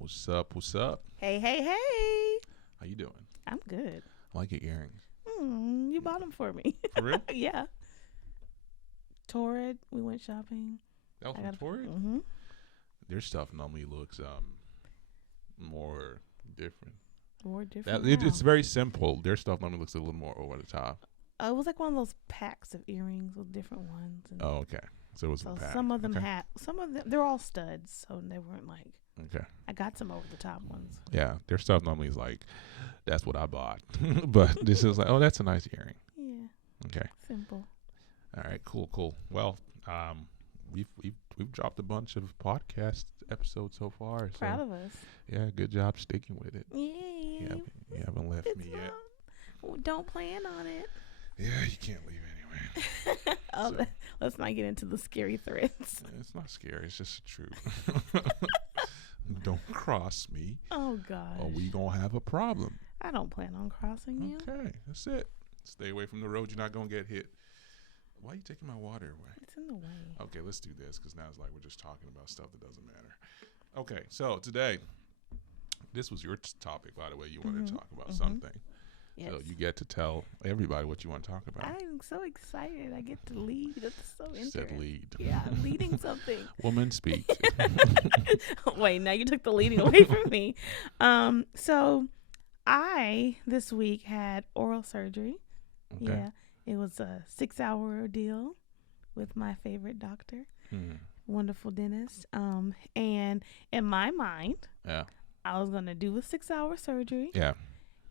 What's up? What's up? Hey, hey, hey. How you doing? I'm good. I like your earrings. You bought them for me. For real? Yeah. Torrid, we went shopping. That was from Torrid? Mm-hmm. Their stuff normally looks more different. More different. It's very simple. Their stuff normally looks a little more over the top. It was like one of those packs of earrings with different ones. And Oh, okay. So it was so a pack. some of them okay. they're all studs, so they weren't like. Okay. I got some over the top ones. Yeah, their stuff normally is like, that's what I bought. But this is like, oh, that's a nice earring. Yeah. Okay. Simple. All right. Cool. Well, we've dropped a bunch of podcast episodes so far. Proud of us. Yeah, good job sticking with it. Yay. You haven't left me yet. Don't plan on it. Yeah, you can't leave anyway. So, let's not get into the scary threats. it's not scary. It's just the truth. Don't cross me. Oh, gosh. Or we going to have a problem. I don't plan on crossing you. Okay, that's it. Stay away from the road. You're not going to get hit. Why are you taking my water away? It's in the way. Okay, let's do this because now it's like we're just talking about stuff that doesn't matter. Okay, so today, this was your topic, by the way. You wanted to talk about something. Yes. So you get to tell everybody what you want to talk about. I'm so excited. I get to lead. It's so interesting. Said lead. Yeah, I'm leading something. Woman speak. Wait, now you took the leading away from me. So I this week had oral surgery. Okay. Yeah, it was a 6-hour ordeal with my favorite doctor, wonderful dentist. And in my mind, Yeah. I was gonna do a 6-hour surgery. Yeah.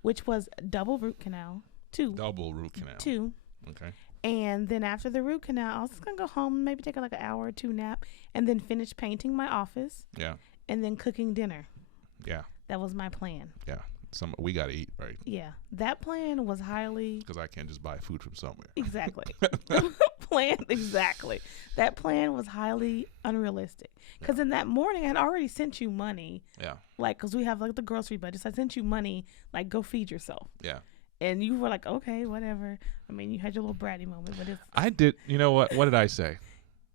Which was double root canal. Double root canal. 2. Okay. And then after the root canal, I was just going to go home, maybe take like an hour or 2 nap, and then finish painting my office. Yeah. And then cooking dinner. Yeah. That was my plan. Yeah. We got to eat, right? Yeah. That plan was highly... Because I can't just buy food from somewhere. Exactly. Exactly. That plan was highly unrealistic. Because in that morning, I had already sent you money. Yeah. Like, because we have like the grocery budget. So I sent you money, like, go feed yourself. Yeah. And you were like, okay, whatever. I mean, you had your little bratty moment, but it's... I did. You know what? What did I say?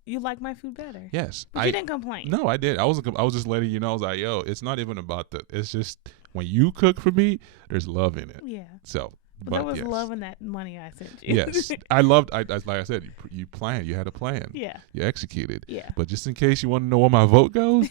You like my food better. Yes. But you didn't complain. No, I did. I was just letting you know. I was like, yo, it's not even about it's just when you cook for me, there's love in it. Yeah. So... But there was love in that money I sent you. Yes. I loved, like I said, you planned. You had a plan. Yeah. You executed. Yeah. But just in case you want to know where my vote goes,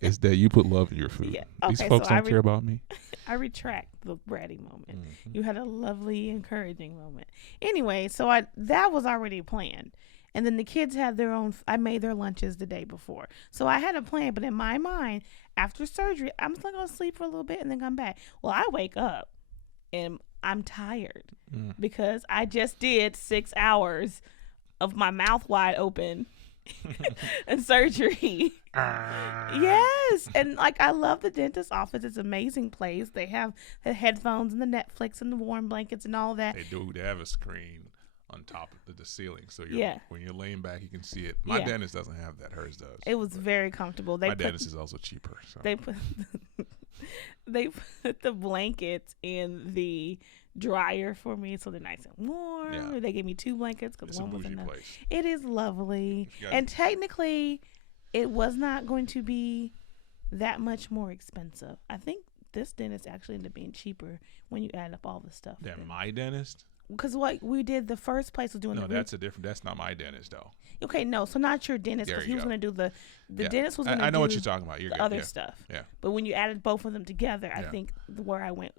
is that you put love in your food. Yeah. These Okay, folks so don't care about me. I retract the bratty moment. You had a lovely, encouraging moment. Anyway, so that was already planned. And then the kids had their own, I made their lunches the day before. So I had a plan, but in my mind, after surgery, I'm still going to sleep for a little bit and then come back. Well, I wake up and I'm tired because I just did 6 hours of my mouth wide open and surgery. Yes. And like, I love the dentist's office. It's an amazing place. They have the headphones and the Netflix and the warm blankets and all that. They do. They have a screen on top of the ceiling. So when you're laying back, you can see it. My dentist doesn't have that. Hers does. It was very comfortable. My dentist is also cheaper. So. They put the blankets in the dryer for me so they're nice and warm. Yeah. They gave me 2 blankets because one was enough. Place. It is lovely. And technically, it was not going to be that much more expensive. I think this dentist actually ended up being cheaper when you add up all the stuff. Yeah, my dentist? Because what we did, the first place was doing that's not my dentist, though. Okay, no, so not your dentist, because he was going to do the dentist was going to do I know what you're talking about. You're the good. other stuff. Yeah. But when you added both of them together, I think where I went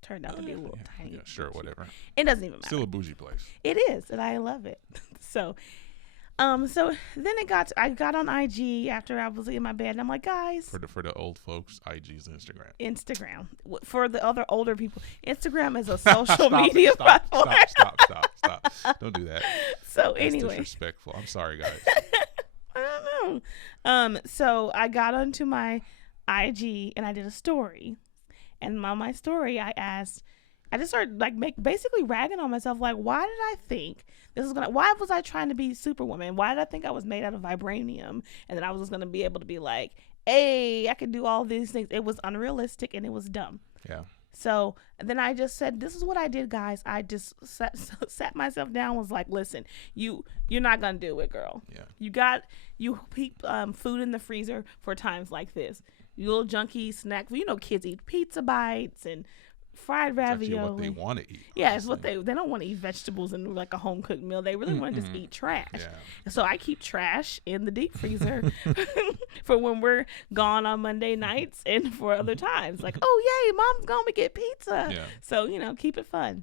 turned out to be a little tiny. Yeah, sure, whatever. It doesn't even matter. Still a bougie place. It is, and I love it. So then I got on IG after I was in my bed, and I'm like, guys. For the old folks, IG's Instagram. Instagram. For the other older people, Instagram is a social media platform. Stop. Don't do that. So That's anyway. disrespectful. I'm sorry, guys. I don't know. So I got onto my IG and I did a story. And on my story, I just started like basically ragging on myself. Like, why did I think why was I trying to be Superwoman? Why did I think I was made out of vibranium? And then I was just going to be able to be like, hey, I can do all these things. It was unrealistic and it was dumb. Yeah. So then I just said, this is what I did, guys. I just sat myself down, was like, listen, you're not going to do it, girl. Yeah. You keep food in the freezer for times like this. little junky snack. You know, kids eat pizza bites and fried ravioli. It's what they want to eat. Yeah, it's what they don't want to eat vegetables in like a home cooked meal. They really want to just eat trash. Yeah. So I keep trash in the deep freezer for when we're gone on Monday nights and for other times. Like, oh yay, mom's gonna get pizza. Yeah. So keep it fun.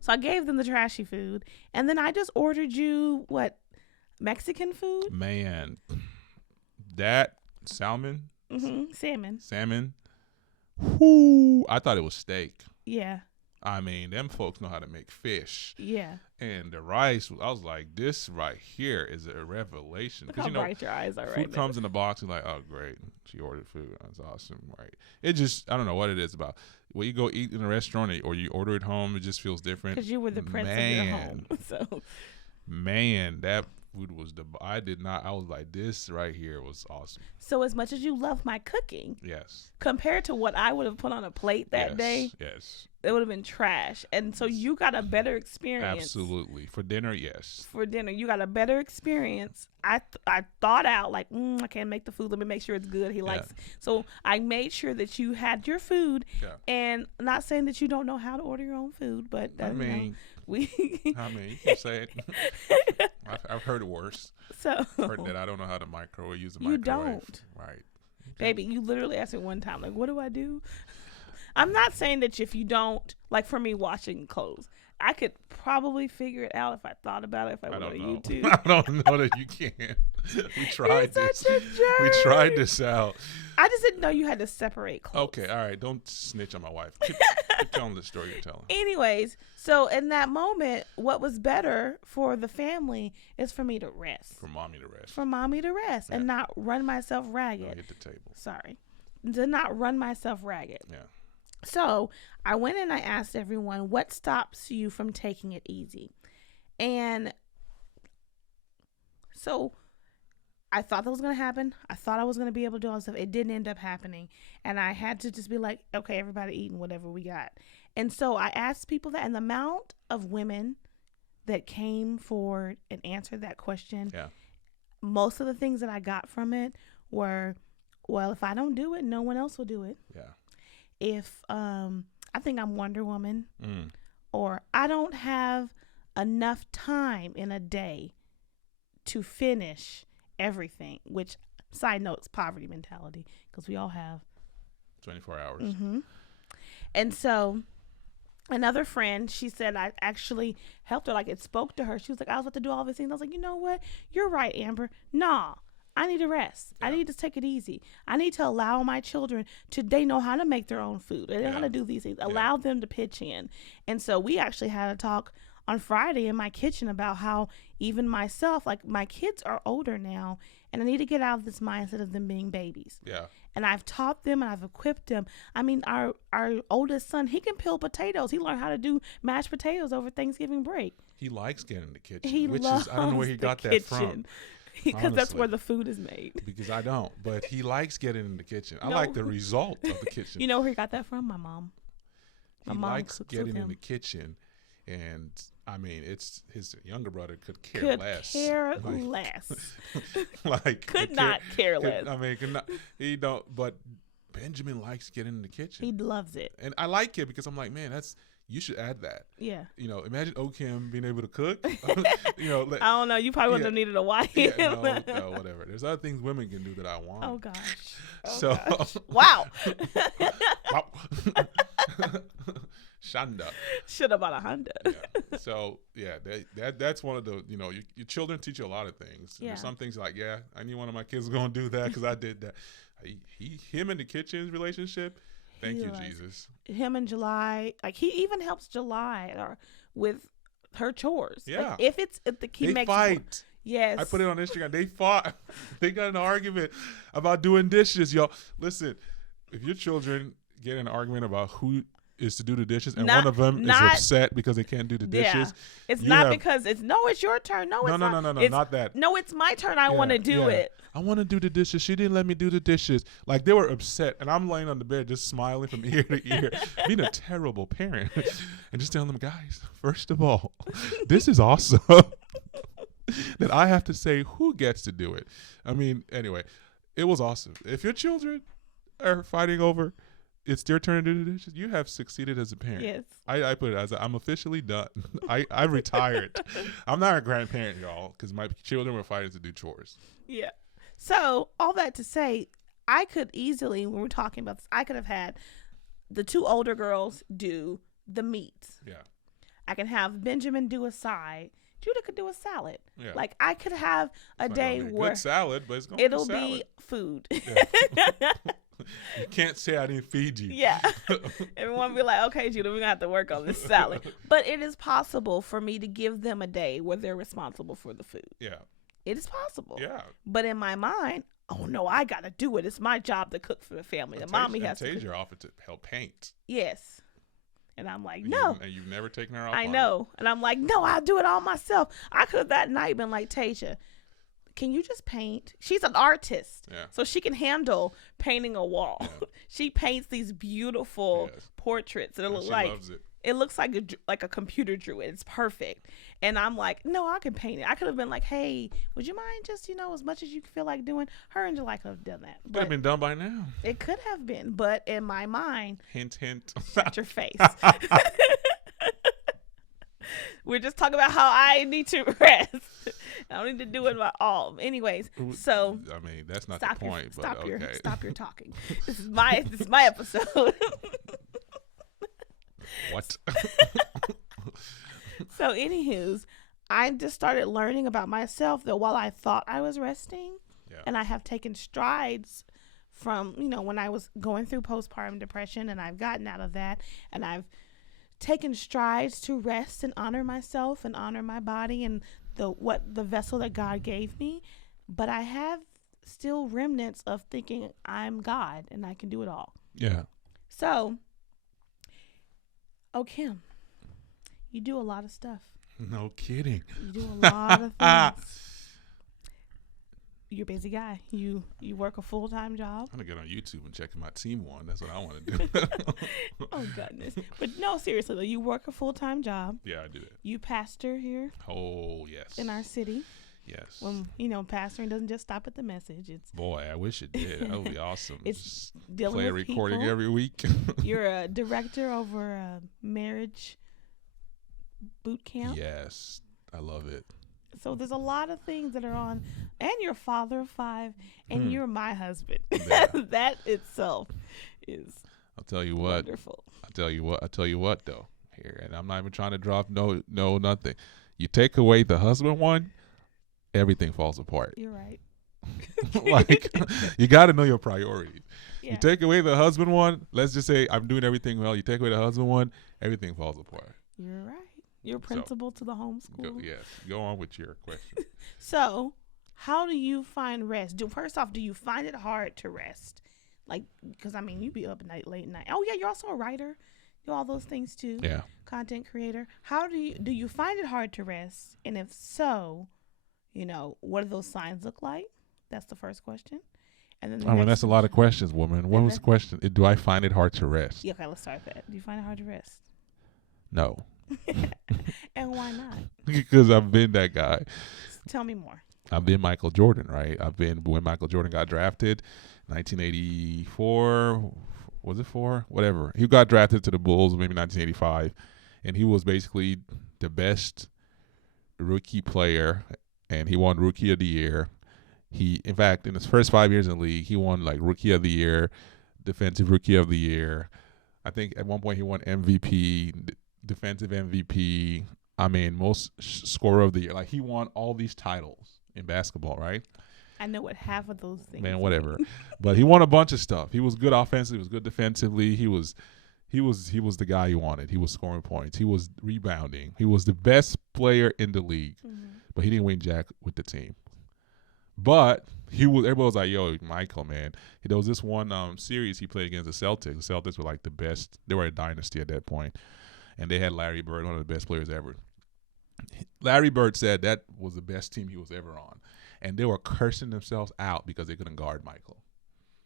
So I gave them the trashy food, and then I just ordered you Mexican food. Man, that salmon. Salmon. Whoo! I thought it was steak. Yeah. I mean, them folks know how to make fish. Yeah. And the rice, I was like, this right here is a revelation. Look how bright your eyes are right now. Food comes in the box and like, oh, great. She ordered food. That's awesome. Right. It just, I don't know what it is about. When you go eat in a restaurant or you order it home, it just feels different. Because you were the prince of your home. So. Man, that food was I was like, this right here was awesome. So as much as you love my cooking, yes, compared to what I would have put on a plate that day, yes, it would have been trash. And so you got a better experience. Absolutely. For dinner, yes. For dinner, you got a better experience. I thought out like, I can't make the food. Let me make sure it's good. He likes. So I made sure that you had your food. Yeah. And not saying that you don't know how to order your own food, but you can say it. I've heard it worse. So I've heard that I don't know how to use a microwave. You don't. Right. Okay. Baby, you literally asked me one time, like, what do I do? I'm not saying that if you don't, like for me washing clothes, I could probably figure it out if I thought about it, if I went on YouTube. I don't know that you can. We tried this. We tried this out. I just didn't know you had to separate clothes. Okay, all right. Don't snitch on my wife. Keep telling the story you're telling. Anyways, so in that moment, what was better for the family is for me to rest. For mommy to rest. And not run myself ragged. Hit the table. Sorry. To not run myself ragged. Yeah. So I went and I asked everyone, what stops you from taking it easy? And so I thought that was going to happen. I thought I was going to be able to do all this stuff. It didn't end up happening. And I had to just be like, okay, everybody eating whatever we got. And so I asked people that, and the amount of women that came forward and answered that question, most of the things that I got from it were, well, if I don't do it, no one else will do it. Yeah. If I think I'm Wonder Woman, or I don't have enough time in a day to finish everything, which, side note, is poverty mentality, because we all have 24 hours. Mm-hmm. And so another friend, she said, I actually helped her, like it spoke to her. She was like, I was about to do all these things. I was like, you know what? You're right, Amber. Nah. I need to rest. I need to take it easy. I need to allow my children they know how to make their own food. They know how to do these things. Allow them to pitch in. And so we actually had a talk on Friday in my kitchen about how even myself, like my kids are older now, and I need to get out of this mindset of them being babies. Yeah. And I've taught them and I've equipped them. I mean, our oldest son, he can peel potatoes. He learned how to do mashed potatoes over Thanksgiving break. He likes getting in the kitchen. He loves I don't know where he got that from. Because that's where the food is made. Because I don't. But he likes getting in the kitchen. I like the result of the kitchen. You know where he got that from? My mom. He likes getting in the kitchen. And, I mean, it's his younger brother could care less. Could not care less. I mean, he don't. But Benjamin likes getting in the kitchen. He loves it. And I like it because I'm like, man, you should add that. Yeah. You know, imagine Okem being able to cook. You know, I don't know. You probably wouldn't have needed a wife. No, whatever. There's other things women can do that I want. Oh, gosh. Gosh. Wow. Shanda. Should have bought a Honda. Yeah. So, that's one of the, your children teach you a lot of things. Yeah. There's some things like, I knew one of my kids was going to do that because I did that. Him in the kitchen relationship, thank you, Jesus. Him and July, like he even helps July with her chores. Yeah. Like if the key makes fight. Yes. I put it on Instagram. They fought. They got in an argument about doing dishes, y'all. Listen, if your children get in an argument about who is to do the dishes and one of them is upset because they can't do the dishes. It's not because it's your turn. No, it's not. No, not that. No, it's my turn. I want to do it. I want to do the dishes. She didn't let me do the dishes. Like they were upset, and I'm laying on the bed just smiling from ear to ear, being a terrible parent, and just telling them, guys, first of all, this is awesome that I have to say who gets to do it. I mean, anyway, it was awesome. If your children are fighting over it's their turn to do the dishes, you have succeeded as a parent. Yes. I put it as I'm officially done. I retired. I'm not a grandparent, y'all, because my children were fighting to do chores. Yeah. So all that to say, I could easily, when we're talking about this, I could have had the two older girls do the meats. Yeah. I can have Benjamin do a side. Judah could do a salad. Yeah. Like I could have a day where good salad, but it's gonna it'll be salad. be food. Yeah. You can't say I didn't feed you. Yeah. Everyone be like, okay, Judah, we're gonna have to work on this salad. But it is possible for me to give them a day where they're responsible for the food. Yeah. It is possible. Yeah. But in my mind, oh no, I gotta do it. It's my job to cook for the family. The mommy has to. Tasia offered to help paint. Yes. And I'm like, no. And you've never taken her off. I know. And I'm like, no, I'll do it all myself. I could have that night been like, Tasia, can you just paint? She's an artist. Yeah. So she can handle painting a wall. Yeah. She paints these beautiful portraits. That look like loves it. It looks like a computer drew it. It's perfect. And I'm like, no, I can paint it. I could have been like, hey, would you mind just, as much as you feel like doing? Her and July could have done that. Could have been done by now. It could have been. But in my mind. Hint, hint. Shut your face. We're just talking about how I need to rest. I don't need to do it by all. Anyways, so. I mean, that's not the point. Stop your talking. This is my episode. What? So, anywho's, I just started learning about myself that while I thought I was resting, and I have taken strides from, when I was going through postpartum depression, and I've gotten out of that, and I've taken strides to rest and honor myself and honor my body and the vessel that God gave me, but I have still remnants of thinking I'm God and I can do it all. Yeah. So, Okem, you do a lot of stuff. No kidding. You do a lot of things. You're a busy guy. You work a full-time job. I'm going to get on YouTube and check my team one. That's what I want to do. Oh, goodness. But no, seriously, though, you work a full-time job. Yeah, I do that. You pastor here. Oh, yes. In our city. Yes. When, pastoring doesn't just stop at the message. It's Boy, I wish it did. That would be awesome. It's just dealing play with a recording people. every week. You're a director over a marriage boot camp. Yes. I love it. So there's a lot of things that are on, and you're a father of 5, and you're my husband. Yeah. That itself is I'll tell you what. Wonderful. I'll tell you what though. Here, and I'm not even trying to drop no nothing. You take away the husband one, everything falls apart. You're right. Like, you got to know your priorities. Yeah. You take away the husband one, let's just say I'm doing everything well. You take away the husband one, everything falls apart. You're right. You're principal to the homeschool. Yes. Go on with your question. So, how do you find rest? First off, do you find it hard to rest? Like, because you be up late night. Oh yeah, you're also a writer. Do all those things too. Yeah. Content creator. How do you find it hard to rest? And if so, what do those signs look like? That's the first question. And then that's a lot of questions, woman. What was the question? Do I find it hard to rest? Yeah, okay, let's start with that. Do you find it hard to rest? No. And why not? Because I've been that guy. Tell me more. I've been Michael Jordan, right? I've been when Michael Jordan got drafted, 1984. Was it 4? Whatever. He got drafted to the Bulls maybe 1985, and he was basically the best rookie player, and he won Rookie of the Year. In fact, in his first 5 years in the league, he won like Rookie of the Year, Defensive Rookie of the Year. I think at one point he won MVP, Defensive MVP. Most scorer of the year. Like, he won all these titles in basketball, right? I know what half of those things. Man, whatever. But he won a bunch of stuff. He was good offensively. He was good defensively. He was the guy you wanted. He was scoring points. He was rebounding. He was the best player in the league. Mm-hmm. But he didn't win jack with the team. But everybody was like, yo, Michael, man. There was this one series he played against the Celtics. The Celtics were like the best. They were a dynasty at that point. And they had Larry Bird, one of the best players ever. Larry Bird said that was the best team he was ever on. And they were cursing themselves out because they couldn't guard Michael.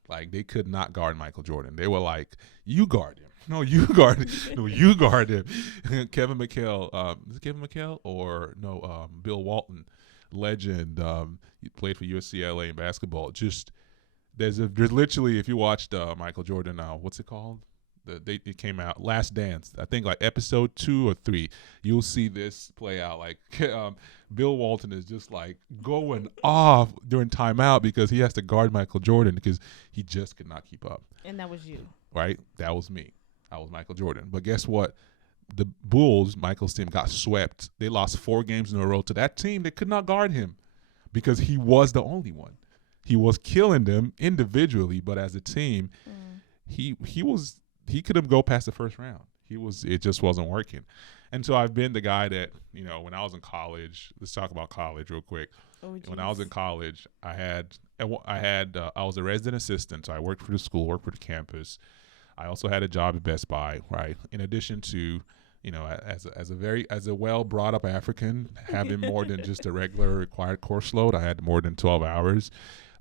Like, they could not guard Michael Jordan. They were like, you guard him. No, you guard him. No, you guard him. Kevin McHale, is it Kevin McHale? Or no, Bill Walton, legend. He played for UCLA in basketball. Just, there's literally, if you watched Michael Jordan, what's it called? It came out Last Dance. I think like episode 2 or 3. You'll see this play out. Like Bill Walton is just like going off during timeout because he has to guard Michael Jordan because he just could not keep up. And that was you, right? That was me. I was Michael Jordan. But guess what? The Bulls, Michael's team, got swept. They lost 4 games in a row to that team that could not guard him because he was the only one. He was killing them individually, but as a team, he could have go past the first round. It just wasn't working. And so I've been the guy that, when I was in college, let's talk about college real quick. When I was in college, I was a resident assistant. So I worked for the school, worked for the campus. I also had a job at Best Buy, right? In addition to, as a well brought up African, having more than just a regular required course load, I had more than 12 hours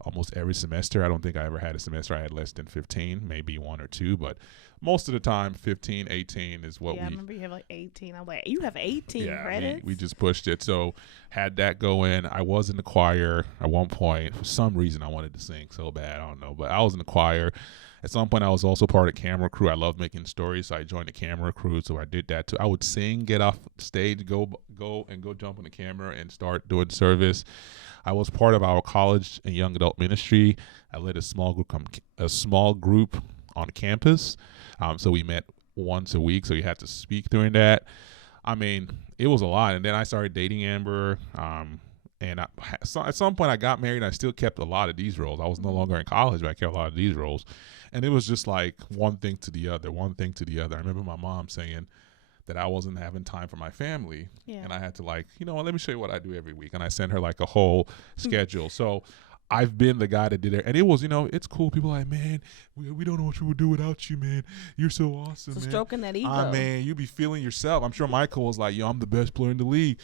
almost every semester. I don't think I ever had a semester I had less than 15, maybe 1 or 2, but most of the time 15, 18 is what I remember you have like 18. I'm like, you have 18 credits? We just pushed it. So had that go in. I was in the choir at one point. For some reason I wanted to sing so bad, I don't know, but I was in the choir. At some point I was also part of the camera crew. I love making stories, so I joined the camera crew, so I did that too. I would sing, get off stage, go jump on the camera and start doing service. I was part of our college and young adult ministry. I led a small group on campus. So we met once a week, so you had to speak during that. I mean, it was a lot. And then I started dating Amber. At some point I got married and I still kept a lot of these roles. I was no longer in college, but I kept a lot of these roles. And it was just like one thing to the other. I remember my mom saying that I wasn't having time for my family. Yeah. And I had to let me show you what I do every week. And I sent her like a whole schedule. So I've been the guy that did it. And it was, it's cool. People are like, man, we don't know what we would do without you, man. You're so awesome, man. Stroking that ego. Man, you be feeling yourself. I'm sure Michael was like, I'm the best player in the league.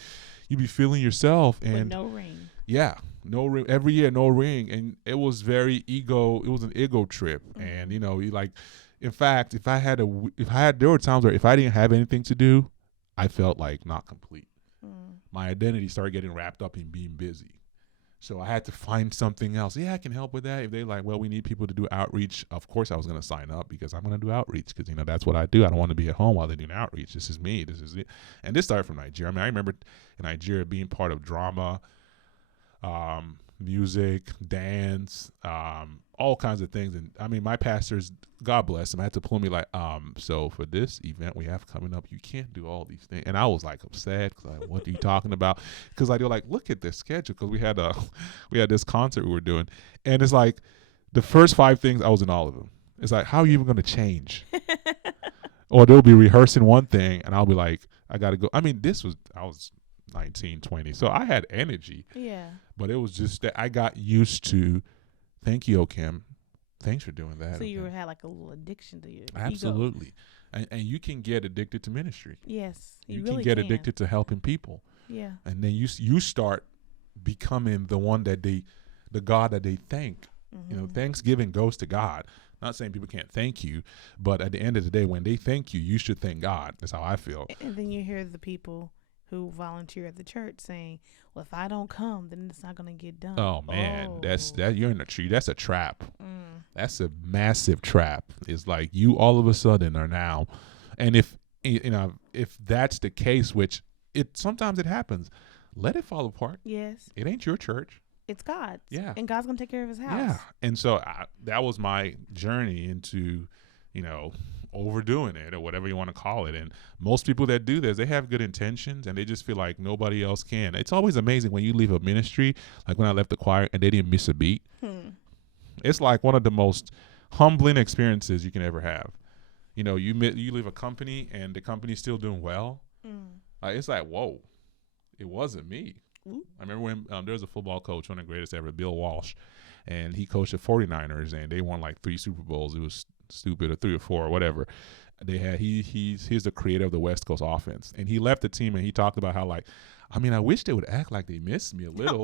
You be feeling yourself. And with no ring. Yeah. No ring. Every year, no ring. And it was it was an ego trip. And, in fact, there were times where if I didn't have anything to do, I felt like not complete. My identity started getting wrapped up in being busy. So I had to find something else. Yeah, I can help with that. If they we need people to do outreach, of course I was going to sign up because I'm going to do outreach because, that's what I do. I don't want to be at home while they're doing outreach. This is me. This is it. And this started from Nigeria. I remember in Nigeria being part of drama, music, dance, all kinds of things. And my pastors, God bless them, I had to pull me so for this event we have coming up, you can't do all these things. And I was upset because what are you talking about? Because I do look at this schedule because we had this concert we were doing, and it's the first 5 things I was in all of them. It's how are you even going to change? Or they'll be rehearsing one thing and I'll be like, I got to go. I was 19, 20, so I had energy. Yeah. But it was just that I got used to. Thank you, Okem. Thanks for doing that. So you Okem. had a little addiction to your Absolutely. And you can get addicted to ministry. Yes, you really can get addicted to helping people. Yeah. And then you start becoming the one the God that they thank. Mm-hmm. Thanksgiving goes to God. Not saying people can't thank you, but at the end of the day, when they thank you, you should thank God. That's how I feel. And then you hear the people who volunteer at the church saying, well, if I don't come, then it's not going to get done. Oh man, you're in a tree. That's a trap. That's a massive trap. It's you all of a sudden are now, and if that's the case, which sometimes it happens, let it fall apart. Yes. It ain't your church. It's God's. Yeah. And God's going to take care of his house. Yeah. And so that was my journey into, overdoing it or whatever you want to call it. And most people that do this, they have good intentions and they just feel like nobody else can. It's always amazing when you leave a ministry, like when I left the choir and they didn't miss a beat. It's one of the most humbling experiences you can ever have. You leave a company and the company's still doing well. It's whoa, it wasn't me. I remember when there was a football coach, one of the greatest ever, Bill Walsh, and he coached the 49ers and they won 3 Super Bowls. It was stupid, or 3 or 4 or whatever. They had he's the creator of the West Coast offense, and he left the team and he talked about how I wish they would act like they missed me a little,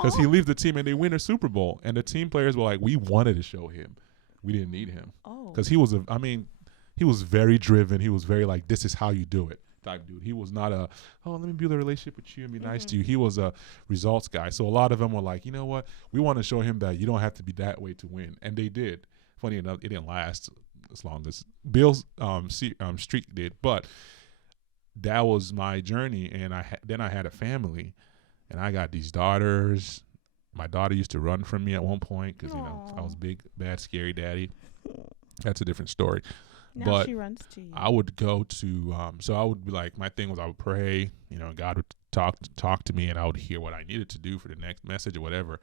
because he leaves the team and they win a Super Bowl, and the team players were we wanted to show him, we didn't need him, because he was very driven. He was very this is how you do it. type dude. He was not a, oh, let me build a relationship with you and be nice Mhm. to you. He was a results guy. So a lot of them were like, you know what? We want to show him that you don't have to be that way to win. And they did. Funny enough, it didn't last as long as Bill's streak did. But that was my journey. And then I had a family, and I got these daughters. My daughter used to run from me at one point because, I was big, bad, scary daddy. That's a different story. Now But she runs to you. I would go to, so I would be like, my thing was I would pray, and God would talk to me, and I would hear what I needed to do for the next message or whatever.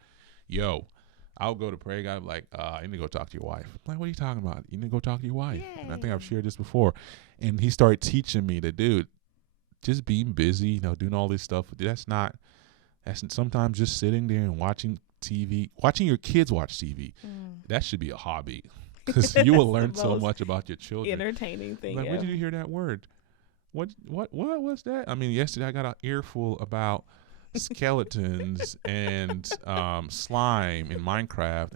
I would go to pray. God would be like, you need to go talk to your wife. I'm like, what are you talking about? You need to go talk to your wife. Yay. And I think I've shared this before. And he started teaching me that, dude, just being busy, doing all this stuff, that's sometimes just sitting there and watching TV, watching your kids watch TV. That should be a hobby. Because you will learn so much about your children. Entertaining thing. Like, where did you hear that word? What was that? I mean, yesterday I got an earful about skeletons and slime in Minecraft,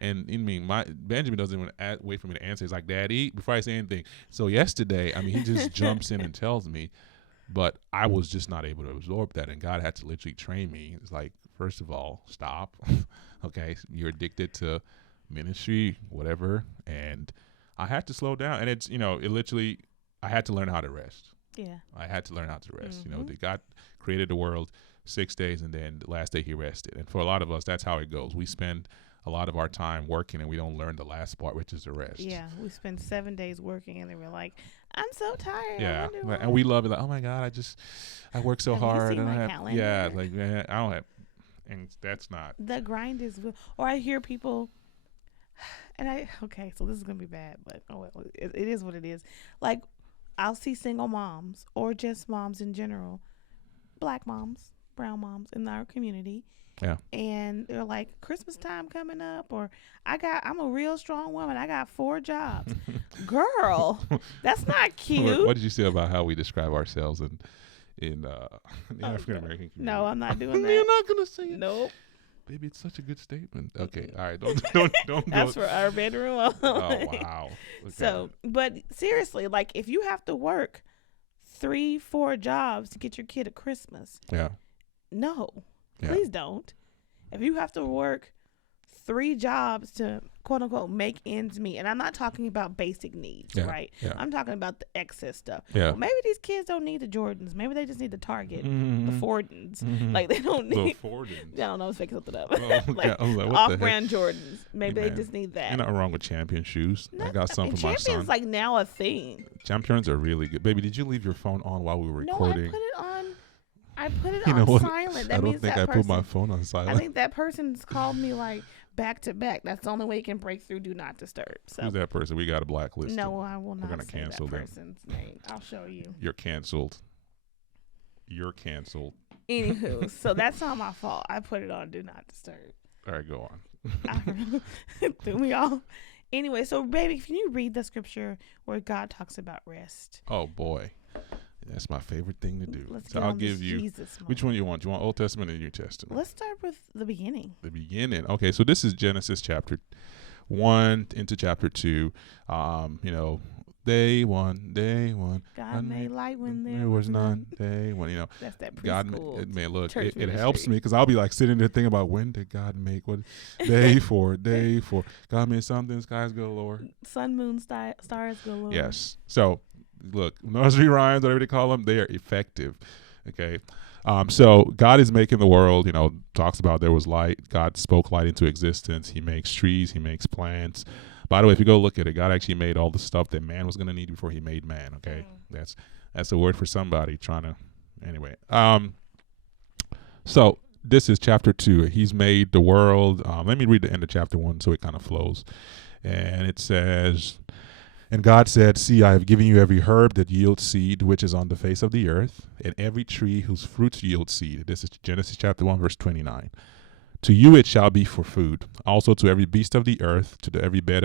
and Benjamin doesn't even wait for me to answer. He's like, "Daddy," before I say anything. So yesterday, he just jumps in and tells me, but I was just not able to absorb that, and God had to literally train me. It's like, first of all, stop. Okay, you're addicted to ministry, whatever, and I had to slow down, and it's it literally, I had to learn how to rest. Yeah, I had to learn how to rest. Mm-hmm. God created the world 6 days, and then the last day he rested. And for a lot of us, that's how it goes. We spend a lot of our time working, and we don't learn the last part, which is the rest. Yeah, we spend 7 days working, and then we're like, I'm so tired. Yeah, and we love it. Like, oh my God, I work so hard, and I have calendar? like, man, I don't have, and that's not the grind is. Or I hear people, and so this is gonna be bad, but it is what it is. Like, I'll see single moms or just moms in general, black moms, brown moms in our community. Yeah. And they're like, Christmas time coming up, or I'm a real strong woman. I got 4 jobs. Girl, that's not cute. What did you say about how we describe ourselves in the African American community? No, I'm not doing that. You're not gonna say it. Nope. Baby, it's such a good statement. Okay, all right, don't That's go. for our bedroom. Oh wow. Okay. So, but seriously, like, if you have to work 3-4 jobs to get your kid a Christmas, Yeah. no, Yeah. please don't. If you have to work 3 jobs to quote unquote make ends meet, and I'm not talking about basic needs, Yeah, right? yeah. I'm talking about the excess stuff. Yeah. Well, maybe these kids don't need the Jordans. Maybe they just need the Target, Mhm. the Fordons. Mhm. Like, they don't The need. Fordons. I don't know. I was making something up. Oh, okay. Like, I was like, what the heck? off-brand Jordans. Maybe Hey, they man. just need that. Ain't nothing wrong with Champion shoes. I got some And for my Champion's son. like now a thing. Champions are really good. Baby, did you leave your phone on while we were recording? No, I put it You know on what? silent. That I don't means think that I person, put my phone on I silent. think that person's called me like back to back. That's the only way you can break through do not disturb. So Who's that person? We got a blacklist. no, I will not gonna say cancel that them. person's name. I'll show you. You're canceled. You're canceled. Anywho, so that's not my fault. I put it on do not disturb. All right, go on. Do we all? Anyway, so baby, can you read the scripture where God talks about rest? Oh boy, that's my favorite thing to do. Let's So get I'll on give this you. Jesus Which moment. one you want? Do you want Old Testament or New Testament? Let's start with the beginning. The beginning. Okay, so this is Genesis chapter 1 into chapter 2. Day one. God made light when there was none. Day one. That's that God, preschool. man, look, church it helps ministry. me because I'll be like sitting there thinking about when did God make what day for. God made something, skies galore. Sun, moon, stars galore. Yes. So, look, nursery rhymes, whatever they call them, they are effective. Okay. So God is making the world. Talks about there was light. God spoke light into existence. He makes trees. He makes plants. By the way, if you go look at it, God actually made all the stuff that man was going to need before he made man. Okay, that's a word for somebody trying to. Anyway, so this is chapter 2. He's made the world. Let me read the end of chapter 1 so it kind of flows, and it says, "And God said, See, I have given you every herb that yields seed, which is on the face of the earth, and every tree whose fruits yield seed." This is Genesis chapter 1, verse 29. "To you it shall be for food, also to every beast of the earth, to every bird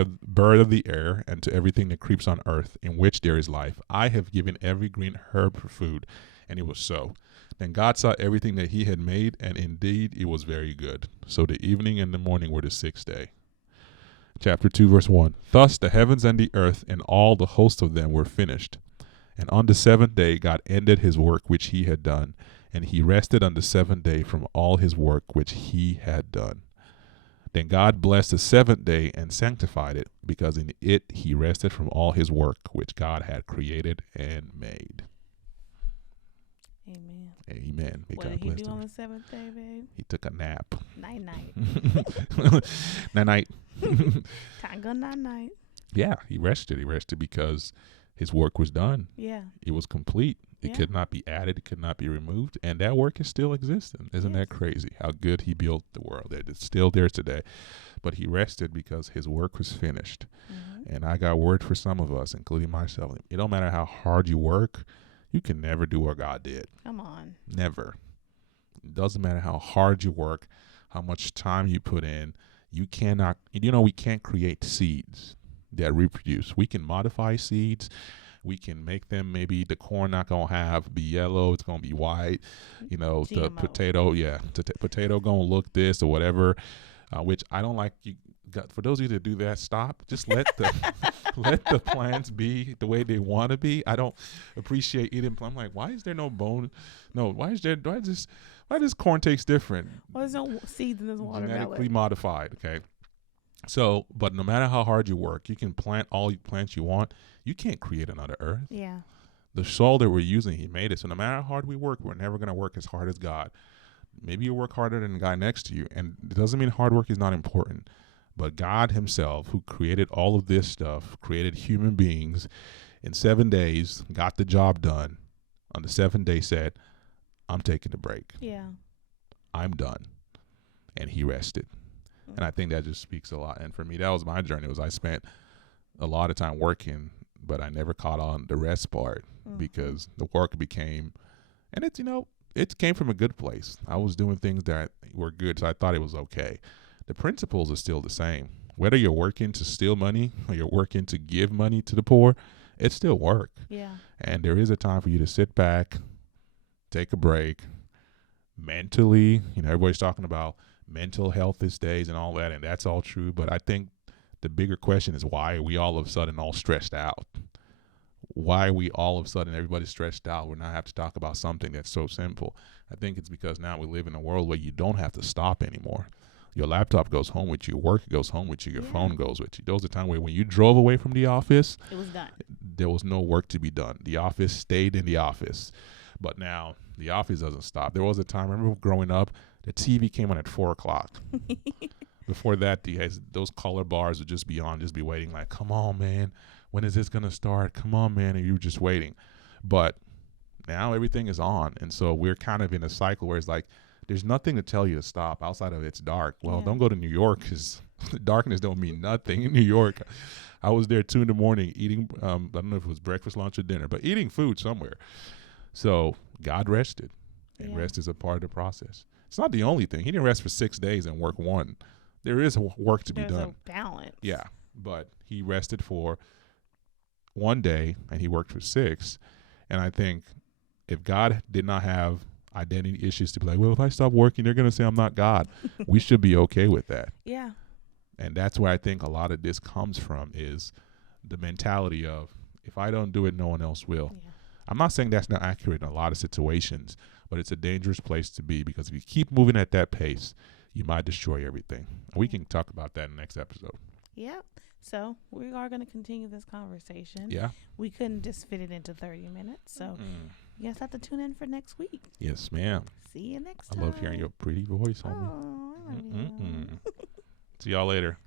of the air, and to everything that creeps on earth, in which there is life. I have given every green herb for food." And it was so. Then God saw everything that he had made, and indeed it was very good. So the evening and the morning were the 6th day. Chapter 2, verse 1. "Thus the heavens and the earth and all the host of them were finished. And on the seventh day, God ended his work which he had done, and he rested on the seventh day from all his work which he had done. Then God blessed the seventh day and sanctified it, because in it he rested from all his work which God had created and made. Amen. Amen. May What God did he bless do him. on the seventh day, babe? He took a nap. Night night. Night night. Time go night night. Yeah, he rested. He rested because his work was done. Yeah. It was complete. It Yeah. could not be added. It could not be removed. And that work is still existing. Isn't that crazy? How good he built the world. It's still there today. But he rested because his work was finished. Mm-hmm. And I got word for some of us, including myself. It don't matter how hard you work, you can never do what God did. Come on. Never. It doesn't matter how hard you work, how much time you put in. You cannot, we can't create seeds that reproduce. We can modify seeds. We can make them, maybe the corn not going to be yellow. It's going to be white. GMO. The potato, potato going to look this or whatever, which I don't like. For those of you that do that, stop. Just let the let the plants be the way they want to be. I don't appreciate eating. I'm like, why is there no bone? No, why does corn taste different? Well, there's no seeds in this watermelon. Genetically modified. Okay. So, but no matter how hard you work, you can plant all the plants you want. You can't create another earth. Yeah. The soil that we're using, he made it. So no matter how hard we work, we're never going to work as hard as God. Maybe you work harder than the guy next to you. And it doesn't mean hard work is not important. But God himself, who created all of this stuff, created human beings in 7 days, got the job done. On the seventh day said, I'm taking a break. Yeah. I'm done. And he rested. And I think that just speaks a lot. And for me, that was my journey. I spent a lot of time working, but I never caught on the rest part because the work became, and it's, it came from a good place. I was doing things that were good, so I thought it was okay. The principles are still the same. Whether you're working to steal money or you're working to give money to the poor, it's still work. Yeah. And there is a time for you to sit back, take a break, mentally. Everybody's talking about mental health these days and all that, and that's all true. But I think the bigger question is, why are we all of a sudden all stressed out? Why are we all of a sudden everybody's stressed out? We're not have to talk about something that's so simple. I think it's because now we live in a world where you don't have to stop anymore. Your laptop goes home with you. Work goes home with you. Your phone goes with you. There was a time where when you drove away from the office, it was done. There was no work to be done. The office stayed in the office. But now the office doesn't stop. There was a time, I remember growing up, the TV came on at 4 o'clock. Before that, those color bars would just be on, just be waiting like, come on, man. When is this going to start? Come on, man. And you were just waiting. But now everything is on. And so we're kind of in a cycle where it's like, there's nothing to tell you to stop outside of it's dark. Well, don't go to New York because darkness don't mean nothing. In New York, I was there 2 a.m. eating, I don't know if it was breakfast, lunch, or dinner, but eating food somewhere. So God rested. And rest is a part of the process. It's not the only thing. He didn't rest for 6 days and work 1. There is work to be done. There's a balance. Yeah, but he rested for 1 day and he worked for 6. And I think if God did not have identity issues to be like, well, if I stop working, they're going to say I'm not God. We should be okay with that. Yeah. And that's where I think a lot of this comes from, is the mentality of, if I don't do it, no one else will. Yeah. I'm not saying that's not accurate in a lot of situations, but it's a dangerous place to be, because if you keep moving at that pace, you might destroy everything. We can talk about that in the next episode. Yeah. So we are going to continue this conversation. Yeah. We couldn't just fit it into 30 minutes. So you guys have to tune in for next week. Yes, ma'am. See you next time. I love hearing your pretty voice, homie. Oh, I love you. See y'all later.